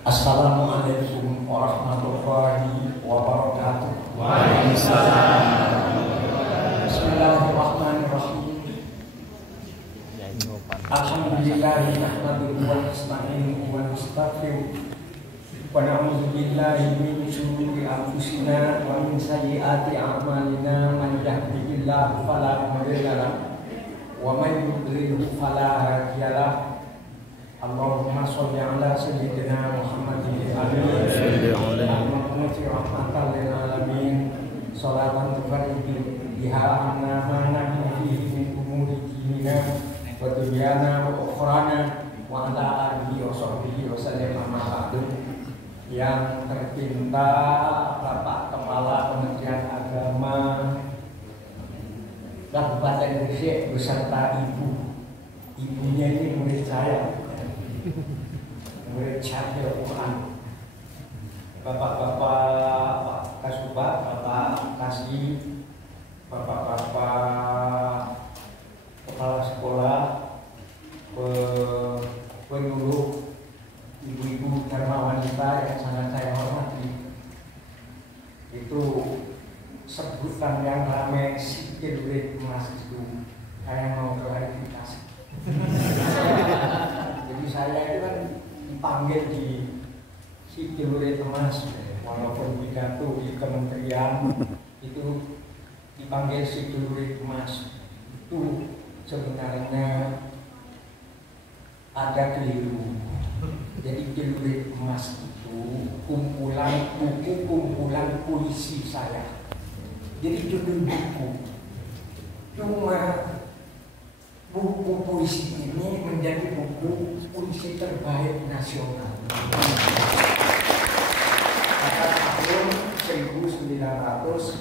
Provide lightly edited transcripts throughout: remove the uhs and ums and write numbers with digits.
Assalamualaikum warahmatullahi wabarakatuh. Waalaikumsalam. Bismillahirrahmanirrahim. Alhamdulillahi nahmaduhu wa nasta'inuhu wa nastaghfiruh wa na'udzu billahi min shururi anfusina wa min sayyiati a'malina. Man yahdihillahu fala mudilla lahu wa man yudlilhu fala hadiya lahu. Allahumma sholli ala sayyidina Muhammadin rahmatan lil alamin, sholatan tufarridu biha anna ma nahnu fihi min umuri dinina wa dunyana wa ukhrana wa ala alihi wa sahbihi wa sallam. Amma ba'du. Yang tercinta Bapak Kepala Kementerian Agama Kabupaten Gresik beserta ibunya ini murid saya, murid Syaril Quran, bapak-bapak Pak Kasubag, Bapak Kasih, bapak-bapak kepala sekolah, penyuluh, ibu-ibu dharma wanita yang sangat saya hormati. Itu sebutan yang ramai sikil emas itu saya mau klarifikasi. Jadi saya itu kan dipanggil di sikil emas, walaupun pidato di kementerian itu dipanggil sikil emas. Itu sebenarnya ada keliru. Jadi sikil emas itu kumpulan buku, kumpulan puisi saya. Jadi judul buku. Cuma buku puisi ini menjadi buku puisi terbaik nasional pada tahun 1990.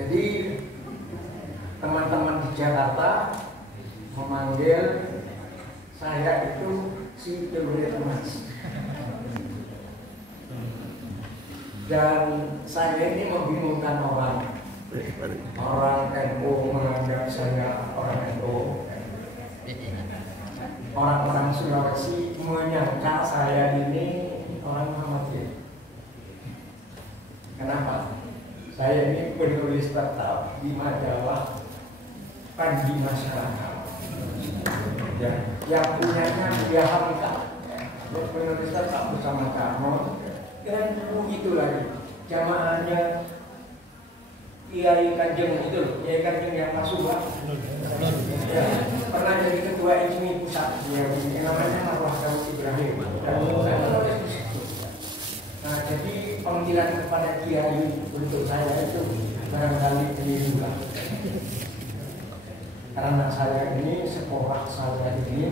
Jadi teman-teman di Jakarta memanggil saya itu si Sikil Emas. Dan saya ini membingungkan orang NU menganggap saya orang NU, orang-orang Sulawesi menyangka saya ini orang Muhammadiyah. Kenapa? Saya ini penulis tetap di majalah Panji Masyarakat. Ya, yang punyanya dia Hamka, penulis tetap bersama Karno. Dan itu lagi jamaahnya Kiai Kanjeng itu, Kiai Kanjeng yang Kasubag, ya, pernah jadi ketua IJMI pusat, yang namanya Marwah Daud Ibrahim. Nah, jadi panggilan kepada Kiai untuk saya itu barangkali keliru lah. Karena saya ini sekolah saya ini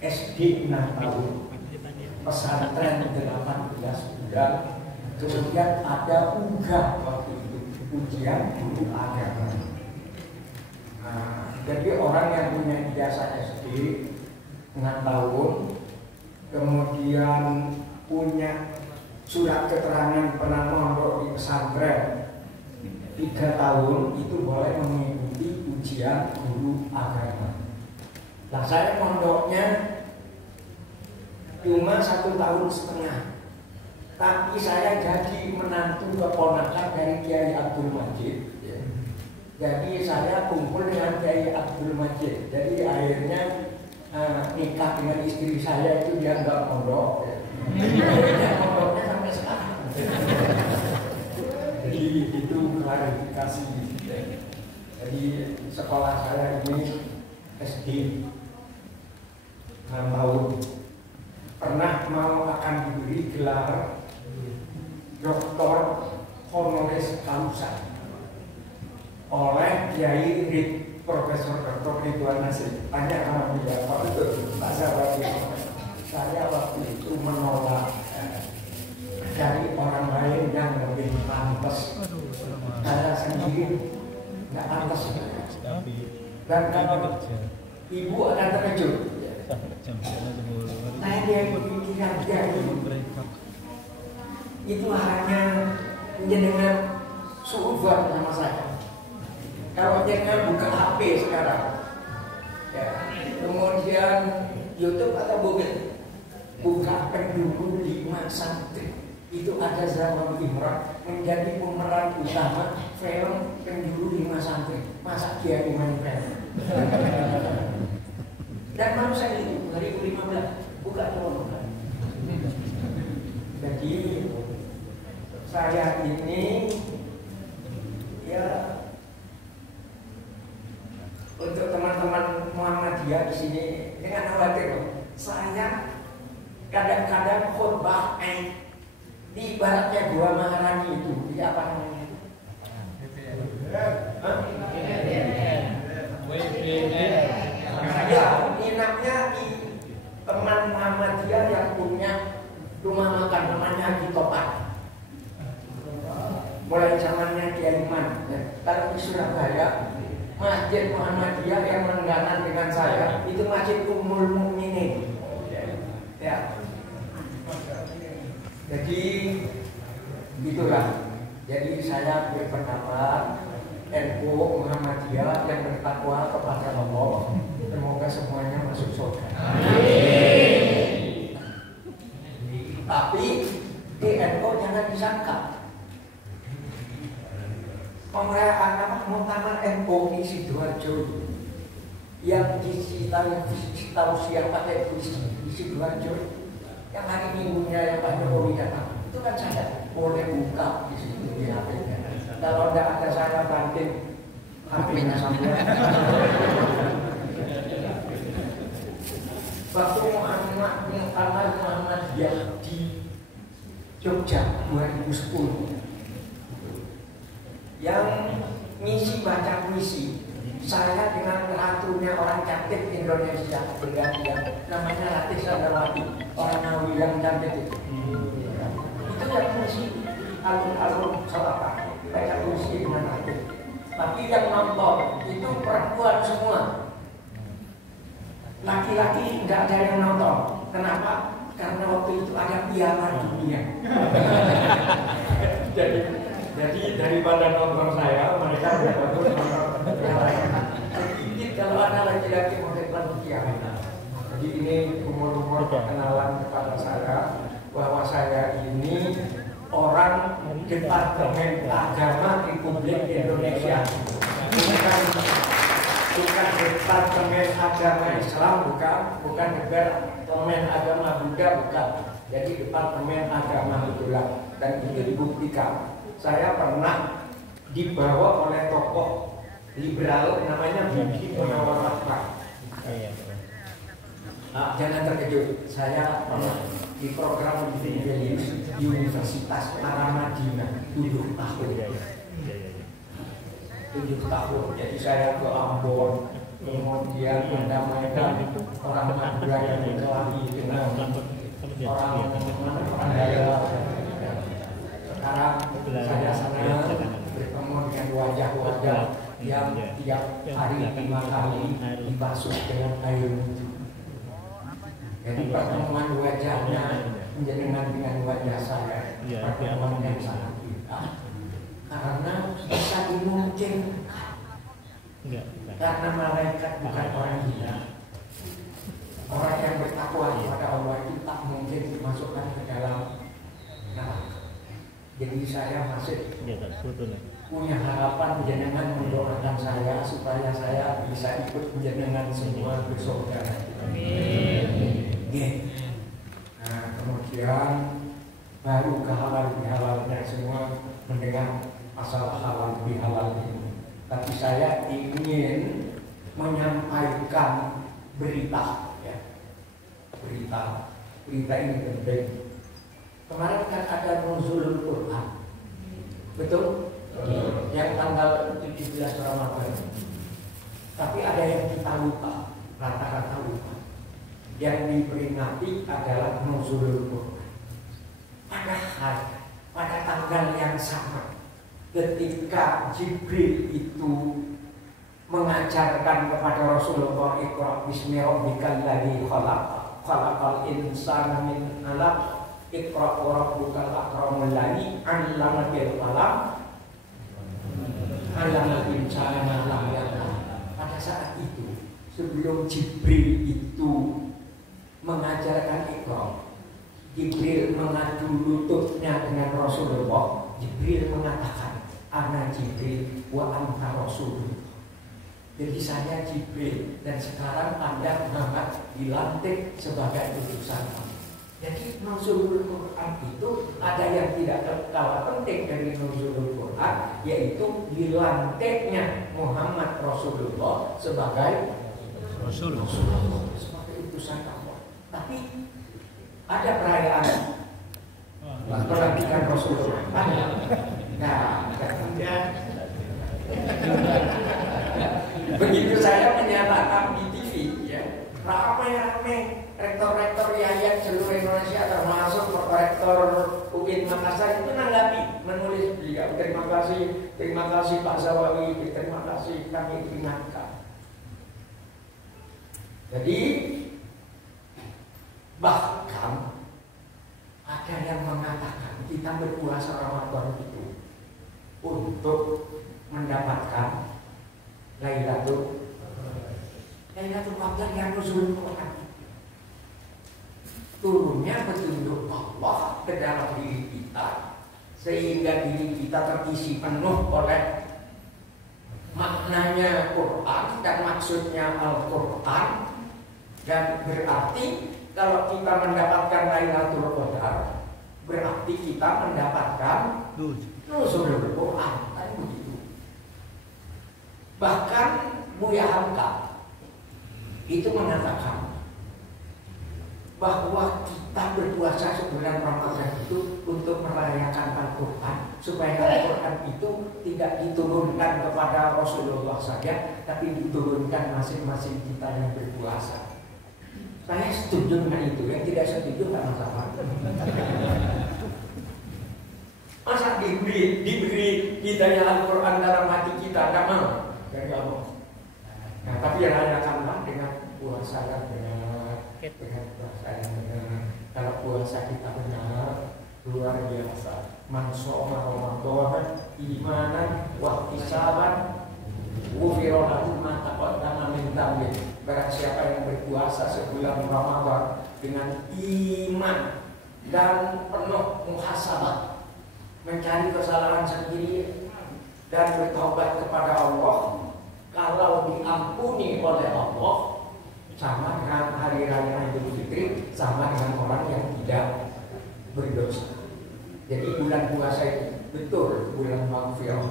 SD 6 tahun. Pesantren 18 bulan, kemudian ada UGA waktu itu, ujian guru agama. Jadi orang yang punya ijazah SD 6 tahun, kemudian punya surat keterangan pernah mondok di pesantren 3 tahun, itu boleh mengikuti ujian guru agama. Nah, saya mondoknya cuma 1,5 tahun, tapi saya jadi menantu keponakan dari Kiai Abdul Majid. Jadi saya kumpul dengan Kiai Abdul Majid. Jadi akhirnya nikah dengan istri saya itu dia nggak mondok. Akhirnya mondoknya sampai sekarang. Jadi itu klarifikasi. Jadi sekolah saya ini SD 6 tahun. Pernah mau akan diberi gelar Doktor Honoris Causa oleh Kiai Profesor Dr. Ridwan Nasir. Tanya sama dia, Pak itu saya waktu itu menolak dari orang lain yang lebih pantas. Saya sendiri nggak pantas. Dan kalau ibu akan terkejut. Saya dia pikiran dia itu hanya menjadikan suudzon sama saya. Kalau jangan buka HP sekarang, Ya. Kemudian YouTube atau Google buka pendukung 5 santri. Itu ada Zaman Imran menjadi pemeran utama film Penjuru 5 Santri. Masa dia main film? Dan baru saja itu 2015 buka coba. Jadi saya ini ya untuk teman-teman Muhammadiyah di sini dengan khawatir, saya kadang-kadang khutbah di ibaratnya Gua Maharani itu, di apa namanya? Ya, inapnya di teman Muhammadiyah yang punya rumah makan namanya di Topan. Mulai zamannya Kiai Iman. Kalau di Surabaya, Masjid Muhammadiyah yang berlangganan dengan saya itu Masjid Ummul Mukminin. Ya. Jadi gitulah. Jadi saya berpendapat NU Muhammadiyah yang bertakwa kepada Allah, semoga semuanya masuk surga. Amin. Tapi di NU jangan disangka pemerayaan muktamar NU di Sidoarjo yang tahu siang pakai puisi di Sidoarjo yang hari Minggunya yang Pak Jokowi datang itu kan saya boleh buka di situ di HP-nya. Kalau tidak ada saya banting HP-nya sampai. Waktu Muhammadiyah di Jogja 2010 yang misi baca puisi, saya dengan ratunya orang cantik Indonesia bergantian, namanya Ratih Sandrawati, orang Ngawi yang cantik itu yang puisi alun-alun Salapa, baca puisi dengan Ratih. Tapi yang nonton itu perempuan semua, laki-laki tidak ada yang nonton. Kenapa? Karena waktu itu ada Piala Dunia. Jadi daripada nonton saya, mereka bagus nonton piala. Sedikit kalau ada laki-laki mau iklan piala. Jadi ini umur-umur perkenalan kepada saya bahwa saya ini orang Departemen Agama Republik Indonesia. Bukan Departemen Agama Islam, bukan Departemen Agama Buddha, bukan. Jadi Departemen Agama itulah, dan itu dibuktikan. Saya pernah dibawa oleh tokoh liberal namanya Bibi Munawwar Rahman. Nah, jangan terkejut, saya pernah di program di Universitas Paramadina 7 tahun. 7 tahun, jadi saya ke Ambon, kemudian mendamaikan orang Madura yang berkelahi dengan orang daerah. Sekarang saya senang bertemu dengan wajah-wajah yang tiap hari 5 kali dibasuh dengan air wudhu. Jadi pertemuan wajahnya menjadikan dengan wajah saya pertemuan yang sangat indah. Karena bisa dimungkinkan. Karena malaikat bukan orang gila. Orang yang bertakwa kepada Allah itu tak mungkin dimasukkan ke dalam neraka. Jadi saya masih punya harapan jenengan mendoakan saya supaya saya bisa ikut jenengan semua bersaudara. Amin. Nah, kemudian baru ke halal-bihalalnya semua mendengar masalah halal bihalal ini. Tapi saya ingin menyampaikan berita, ya. Berita ini penting. Kemarin kan ada nuzulul Quran, betul? Yang tanggal 17 Ramadan. Tapi ada yang kita lupa, rata-rata lupa. Yang diperingati adalah nuzulul Quran. Padahal pada tanggal yang sama, ketika Jibril itu mengajarkan kepada Rasulullah, Iqra bismi rabbikal ladzi khalaq, khalaqal insana min 'alaq. Iqra wa rabbukal akramul ladzi 'allama bil qalam 'allamal insana ma lam ya'lam. Pada saat itu sebelum Jibril itu mengajarkan Iqra, Jibril mengadu lututnya dengan Rasulullah. Jibril mengatakan, ana Jibril wa anta Rasulullah. Jadi saya Jibril dan sekarang Anda Muhammad dilantik sebagai utusan. Jadi nuzulul Quran itu ada yang tidak kalah penting dari nuzulul Quran, yaitu dilantiknya Muhammad Rasulullah sebagai Rasulullah, sebagai utusan Allah. Tapi ada perayaan pelantikan Rasulullah. Nah, begitu saya menyatakan di TV, ya, ramai-ramai rektor-rektor yayasan seluruh Indonesia termasuk rektor UIN Makassar itu menanggapi, menulis beliau, terima kasih Pak Zawawi, terima kasih, kami ingatkan. Jadi bahkan ada yang mengatakan kita berpuasa Ramadan itu untuk mendapatkan Lailatul Qadar yang nuzul Quran. Turunnya petunjuk Allah ke dalam diri kita sehingga diri kita terisi penuh oleh maknanya Quran dan maksudnya Al-Quran. Dan berarti kalau kita mendapatkan Lailatul Qadar, berarti kita mendapatkan nuzul Quran, kan begitu. Bahkan Buya Hamka itu mengatakan bahwa kita berpuasa sebulan Ramadan itu untuk merayakan Al-Quran, supaya Al-Quran itu tidak diturunkan kepada Rasulullah saja, tapi diturunkan masing-masing kita yang berpuasa. Saya setuju dengan itu, yang tidak setuju nggak masalah. Masa diberi hidayah Al-Quran dalam hati kita, nggak mau? Nggak mau. Nah, tapi yang rayakanlah dengan puasa yang benar, dengan puasa yang benar. Kalau puasa kita benar, luar biasa. Man shoma Ramadan imanan wa ihtisaban ghufira lahu ma taqaddama min dzambi. Barang siapa yang berpuasa sebulan Ramadan dengan iman dan penuh muhasabah, mencari kesalahan sendiri dan bertobat kepada Allah, kalau diampuni oleh Allah, sama dengan hari raya Idul Fitri, sama dengan orang yang tidak berdosa. Jadi bulan puasa itu betul bulan maghfirah,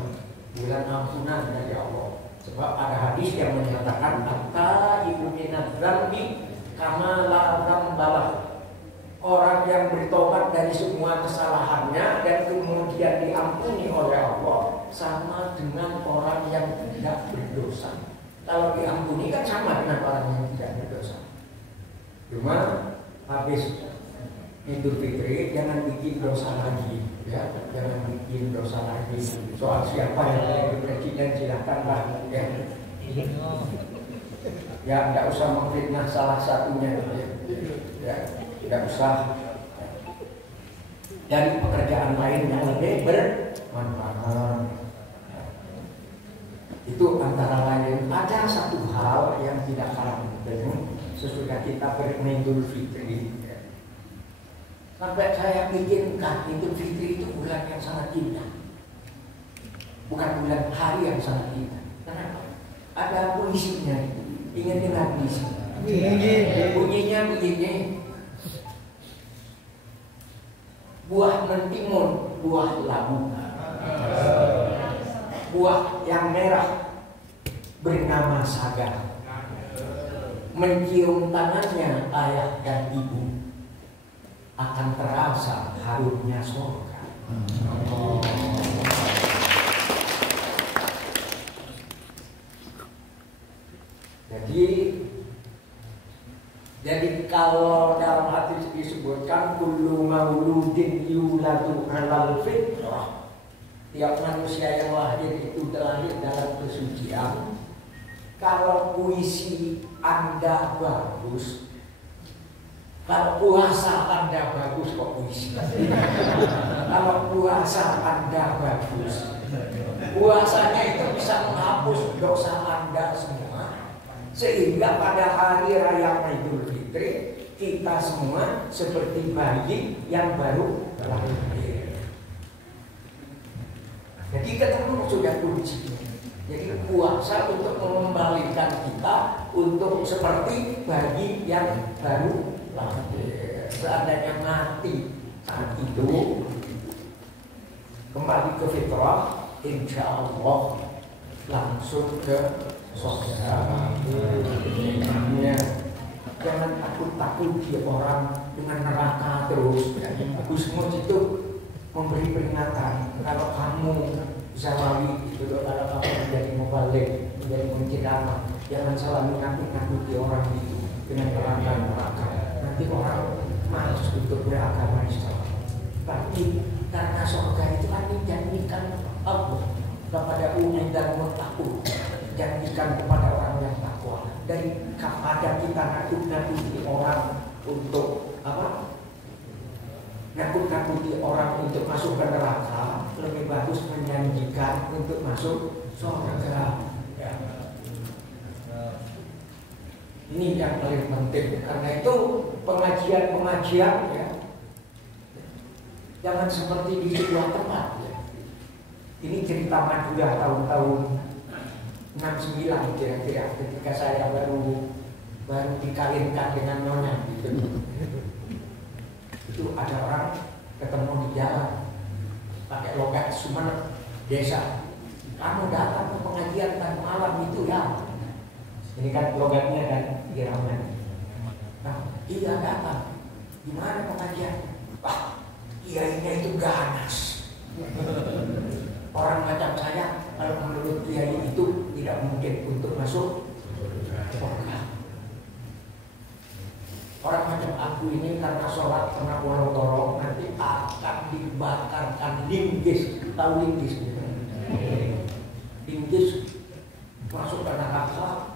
bulan ampunan dari Allah. Sebab ada hadis yang menyatakan at-taibu minadz dzambi kama la dzambalah. Orang yang bertobat dari semua kesalahannya dan kemudian diampuni oleh Allah sama dengan orang yang tidak berdosa. Kalau diampuni kan sama dengan orang yang tidak berdosa. Cuma habis Idul Fitri jangan bikin dosa lagi, ya, jangan bikin dosa lagi. Soal siapa yang jadi presiden silakanlah, ya. Ya, tidak usah memfitnah salah satunya, ya, tidak usah. Dari pekerjaan lain yang lebih bermanfaat. Itu antara lain. Ada satu hal yang tidak kalah penting sesudah kita Idul Fitri. Sampai saya pikirkan Idul Fitri itu bulan yang sangat indah, bukan bulan hari yang sangat indah. Kenapa? Ada puisinya. Ingat dengar puisi? Bunyinya begini. Buah mentimun, buah labu, buah yang merah bernama saga, mencium tangannya ayah dan ibu, akan terasa harumnya surga. Jadi kalau dalam hadis disebutkan kullu mauludin yuladu 'alal fitrah, tiap manusia yang lahir itu terlahir dalam kesucian. Kalau puisi Anda bagus, kalau puasa Anda bagus kok puisi. Kalau puasa Anda bagus, puasanya itu bisa menghapus dosa Anda semua. Sehingga pada hari raya Idul Fitri kita semua seperti bayi yang baru lahir. Jadi ketemu sudah kuncinya. Jadi puasa untuk mengembalikan kita untuk seperti bayi yang baru lahir. Seandainya mati saat itu kembali ke fitrah, insya Allah langsung ke surga. Jangan takut-takut dia orang dengan neraka terus. Gusmus itu memberi peringatan, kalau kamu bisa wali itu, kalau kamu menjadi mubalik, menjadi penceramah, jangan selalu nakut-nakuti orang itu dengan neraka. Nanti orang malas untuk beragama Islam. Tapi karena surga itu kan dijanjikan Allah kepada umat dan muttaqin, janjikan kepada orang yang takwa. Daripada kita nakut-nakuti orang untuk apa? Nakut-nakuti orang untuk masuk ke neraka, lebih bagus menjanjikan untuk masuk surga. Ya. Ini yang paling penting. Karena itu pengajian-pengajian ya, jangan seperti di sebuah tempat ya. Ini cerita Madura tahun-tahun 69 kira-kira, ketika saya baru dikawinkan dengan nyonya gitu. Itu ada orang ketemu di jalan pakai logat Sumenep desa. Kamu datang ke pengajian tadi malam itu ya? Ini kan logatnya kan Iraman. Nah, iya datang. Gimana pengajian? Pak, kiainya itu ganas. Orang macam saya, kalau menurut kiai itu tidak mungkin untuk masuk surga. Orang macam aku ini karena sholat karena wonotoro nanti akan dibakarkan linggis. Tahu linggis? Linggis masuk ke neraka.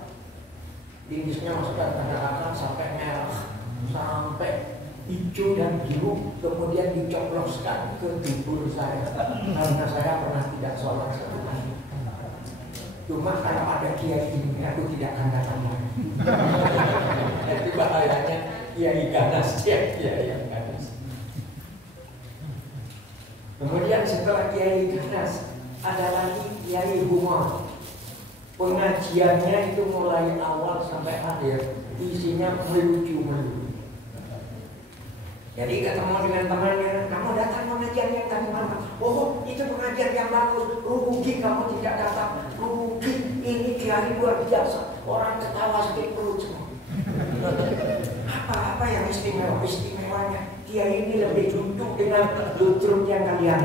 Linggisnya masuk ke neraka sampai merah, sampai hijau dan biru, kemudian dicoploskan ke tubuh saya karena saya pernah tidak sholat sekali. Cuma kalau ada kiai ini aku tidak akan datang lagi. Jadi bahayanya kiai ganas, kiai yang ganas. Kemudian setelah kiai ganas ada lagi kiai humor. Pengajiannya itu mulai awal sampai akhir isinya melucu-melucu. Jadi ketemu dengan temannya, kamu datang pengajian yang tadi malam. Oh, itu pengajian yang bagus. Rugi kamu tidak datang. Rugi, ini kiai luar biasa. Orang ketawa sedikit perut semua. Apa yang istimewa? Istimewanya kiai ini lebih duduk dengan lutruk yang kalian.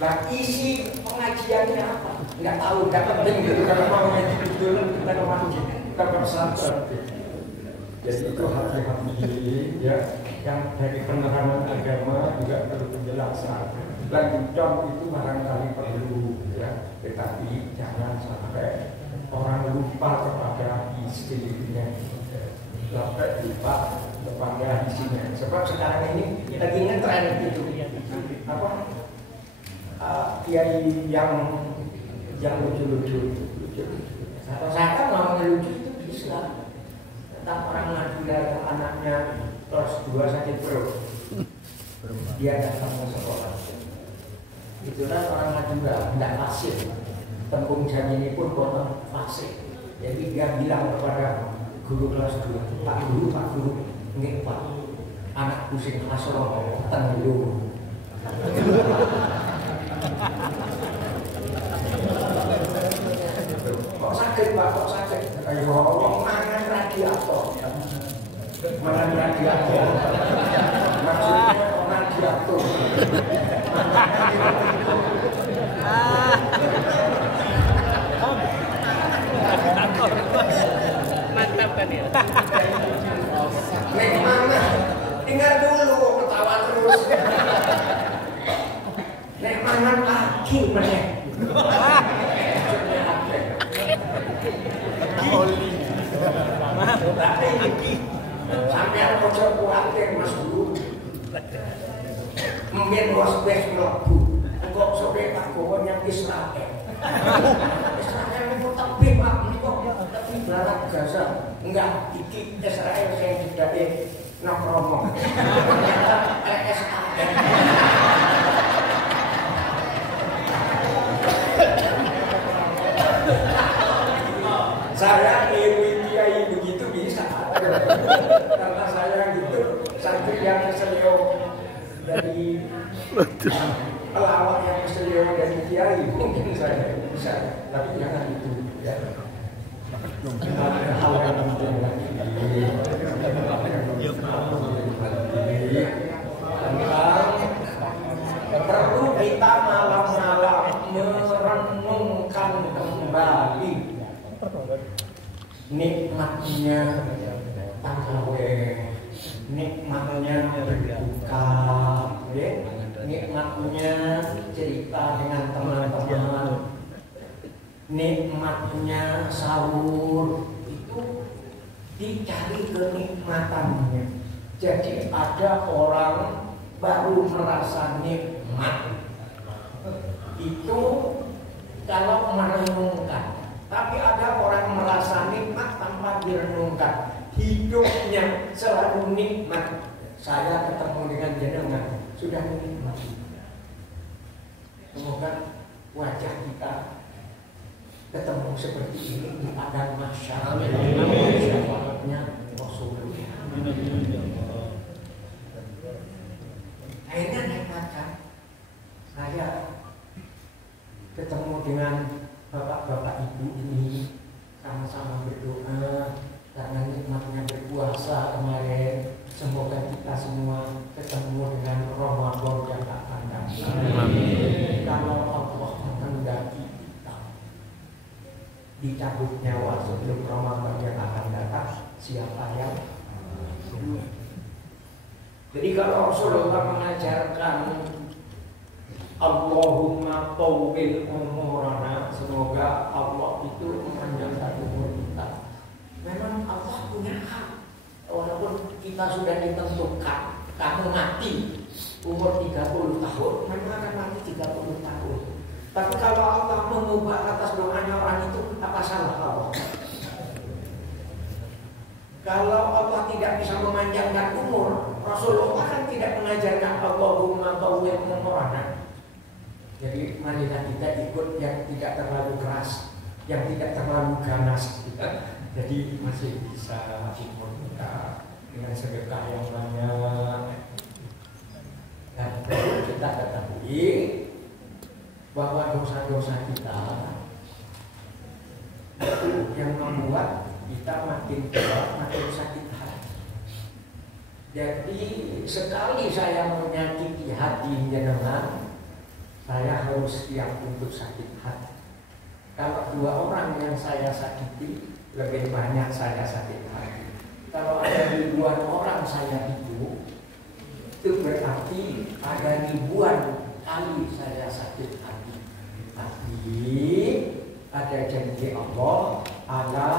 Nah, isi pengajiannya apa? Nggak tahu, nggak penting gitu. Kalau mau ngaji betul kita ke masjid. Jadi itu hati-hati ya, yang dari penerangan agama juga perlu penjelasan. Lanjutan itu barangkali perlu ya, tetapi jangan sampai orang lupa kepada istrinya, sampai lupa kepada isinya. Sebab sekarang ini lagi ngetren itu apa? Kiai yang lucu-lucu. Kalau saya kan mau lucu itu bisa. Tentang orang Madura anaknya kelas 2 sakit perut, dia datang ke sekolah. Itulah orang Madura tidak fasih. Tembung jam ini pun konon fasih. Jadi dia bilang kepada guru kelas 2, Pak Guru, ini Pak, anak pusing asal tenggelam. Kok sakit Pak, kok sakit? Kayak ngomong mangan radiator. Mangan radiator. Maksudnya radiator. Mantap kan ya? Nek mana? Tinggal dulu ketawa terus. Nek mangan lagi meneh. Sampai ojo kuatir Mas Guru. Mungkin bos mlebu. Kok sore tak gowo nyang Israel. Israel itu tebih Pak, ini kok tepi barat Gaza. Enggak, iki Israel yang didapet Nakromo. Ternyata RSAN. Saya kiai begitu bisa. Karena saya gitu, santri yang selio dari pelawak yang selio dari kiai mungkin saya bisa, tapi jangan itu ya. Hal yang penting lagi perlu kita malam-malam merenungkan kembali nikmatnya tarawih, nikmatnya berbuka, nikmatnya cerita dengan teman-teman, nikmatnya sahur, itu dicari kenikmatannya. Jadi ada orang baru merasa nikmat itu kalau merenungkan. Tapi ada orang merasa nikmat tanpa direnungkan. Hidupnya selalu nikmat. Saya ketemu dengan jenengan sudah menikmati. Semoga wajah kita ketemu seperti ini di padang mahsyar. Syafaatnya Rasulullah. Akhirnya nikmat kan? Saya ketemu dengan bapak-bapak ibu ini sama-sama berdoa karena nikmatnya berpuasa kemarin. Semoga kita semua ketemu dengan Ramadan yang akan datang. Kalau Allah menghendaki kita dicabut nyawa sebelum Ramadan yang akan datang, siapa yang? Jadi kalau Rasulullah mengajarkan Allahumma tawwil umurana, semoga Allah itu memanjangkan umur kita. Memang Allah punya hak. Walaupun kita sudah ditentukan, kamu mati umur 30 tahun, memang akan mati 30 tahun. Tapi kalau Allah mengubah atas doanya orang itu, apa salah Allah? Kalau Allah tidak bisa memanjangkan umur, Rasulullah kan tidak mengajarkan Allahumma tawwil umurana. Jadi marilah kita ikut yang tidak terlalu keras, yang tidak terlalu ganas. Jadi masih bisa ikut kita dengan sedekah yang banyak. Dan kita ketahui bahwa dosa-dosa kita itu yang membuat kita makin tua, makin sakit hati. Jadi sekali saya menyakiti hati jenengan, saya harus siap untuk sakit hati. Kalau dua orang yang saya sakiti, lebih banyak saya sakit hati. Kalau ada ribuan orang saya itu berarti ada ribuan kali saya sakit hati. Tapi ada janji Allah, ala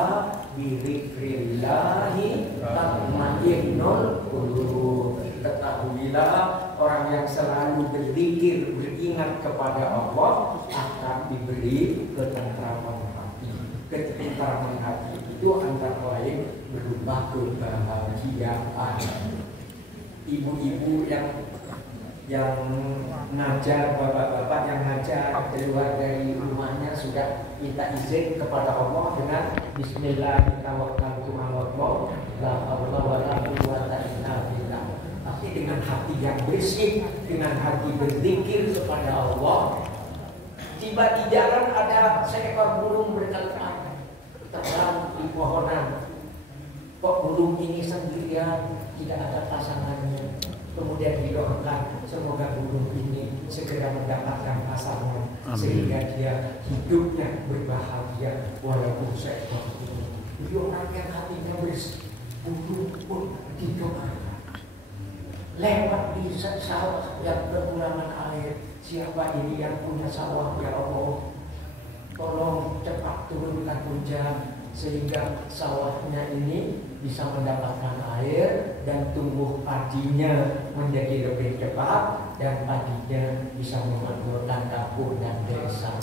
bidzikrillahi tatma'innul qulub. Ketahuilah orang yang selalu berzikir, beringat kepada Allah akan diberi ketentraman hati. Ketentraman hati itu antara lain berupa kebahagiaan. Ibu-ibu yang ngajar, bapak-bapak yang ngajar keluar dari rumahnya sudah minta izin kepada Allah dengan Bismillahirrahmanirrahim, la haula wala quwwata illa billah. Tapi dengan hati yang bersih, dengan hati berzikir kepada Allah. Tiba di jalan ada seekor burung berterbang di pohonan. Kok burung ini sendirian, tidak ada pasangannya. Kemudian didoakan semoga burung ini segera mendapatkan pasangan. Amin. Sehingga dia hidupnya berbahagia walaupun seekor burung. Jadi orang yang hatinya bersih, burung pun didoakan. Lewat di sawah yang berkekurangan air, siapa ini yang punya sawah, ya Allah, tolong cepat turunkan hujan sehingga sawahnya ini bisa mendapatkan air dan tumbuh padinya menjadi lebih cepat dan padinya bisa memakmurkan kampung dan desa.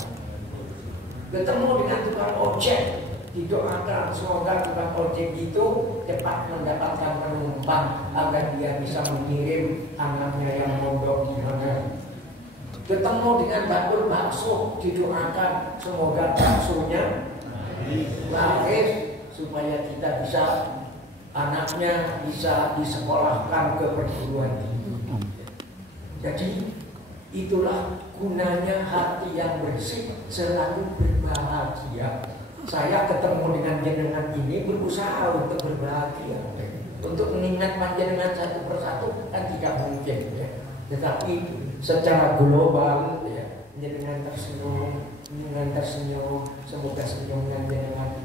Ketemu dengan tukang ojek, didoakan semoga tukang ojek itu cepat mendapatkan penumpang agar dia bisa mengirim anaknya yang mondok di mana. Ketemu dengan bakul bakso, didoakan semoga baksonya laris supaya kita bisa anaknya bisa disekolahkan ke perguruan tinggi. Jadi itulah gunanya hati yang bersih, selalu berbahagia. Saya ketemu dengan jenengan ini berusaha untuk berbahagia, untuk mengingat panjenengan satu persatu kan tidak mungkin ya. Tetapi secara global ya, jenengan tersenyum, semoga senyumnya jenengan